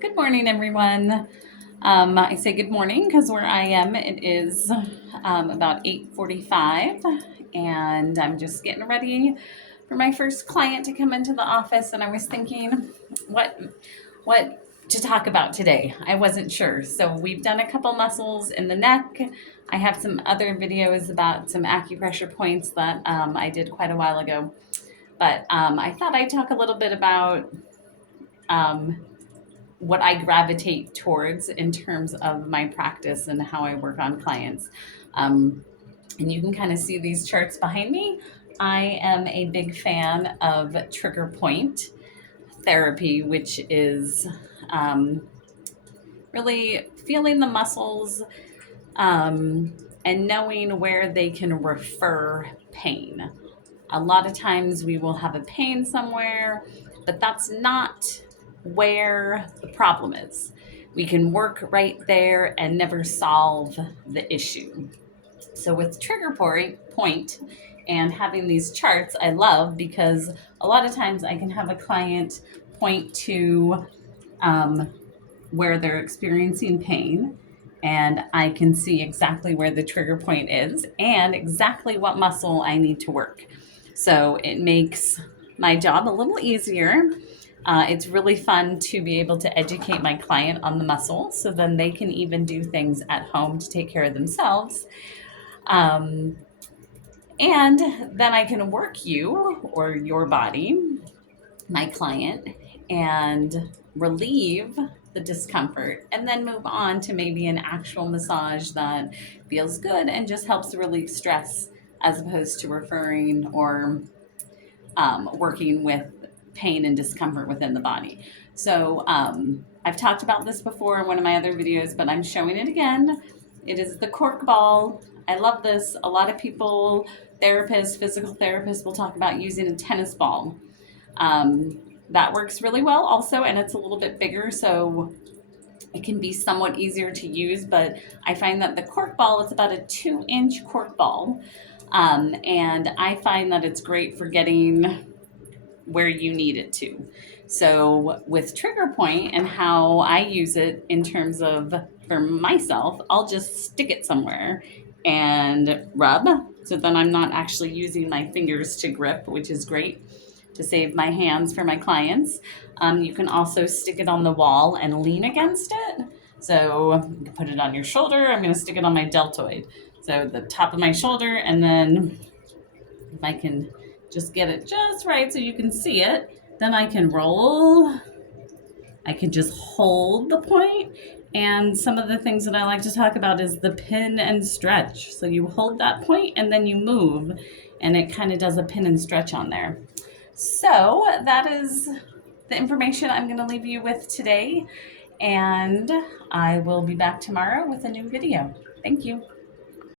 Good morning, everyone. I say good morning because where I am, it is about 8:45, and I'm just getting ready for my first client to come into the office. And I was thinking, what what to talk about today. I wasn't sure, so we've done a couple muscles in the neck. I have some other videos about some acupressure points that I did quite a while ago, but I thought I'd talk a little bit about. Um, what I gravitate towards in terms of my practice and how I work on clients. Um, and you can kind of see these charts behind me. I am a big fan of trigger point therapy, which is um, really feeling the muscles and knowing where they can refer pain. A lot of times we will have a pain somewhere, but that's not where the problem is. We can work right there and never solve the issue. So with trigger point and having these charts, I love because a lot of times I can have a client point to um, where they're experiencing pain, and I can see exactly where the trigger point is and exactly what muscle I need to work. So it makes my job a little easier. It's really fun to be able to educate my client on the muscle so then they can even do things at home to take care of themselves. Um, and then I can work you or your body, my client, and relieve the discomfort and then move on to maybe an actual massage that feels good and just helps relieve stress as opposed to referring or working with pain and discomfort within the body. So I've talked about this before in one of my other videos, but I'm showing it again. It is the cork ball. I love this. A lot of people, therapists, physical therapists, will talk about using a tennis ball. Um, that works really well also, and it's a little bit bigger, so it can be somewhat easier to use, but I find that the cork ball is about a 2-inch cork ball, and I find that it's great for getting where you need it to. So with trigger point and how I use it in terms of for myself, I'll just stick it somewhere and rub. So then I'm not actually using my fingers to grip, which is great to save my hands for my clients. You can also stick it on the wall and lean against it. So you can put it on your shoulder. I'm going to stick it on my deltoid. So the top of my shoulder, and then if I can just get it just right so you can see it, then I can roll. I can just hold the point. And some of the things that I like to talk about is the pin and stretch. So you hold that point and then you move, and it kind of does a pin and stretch on there. So that is the information I'm going to leave you with today. And I will be back tomorrow with a new video. Thank you.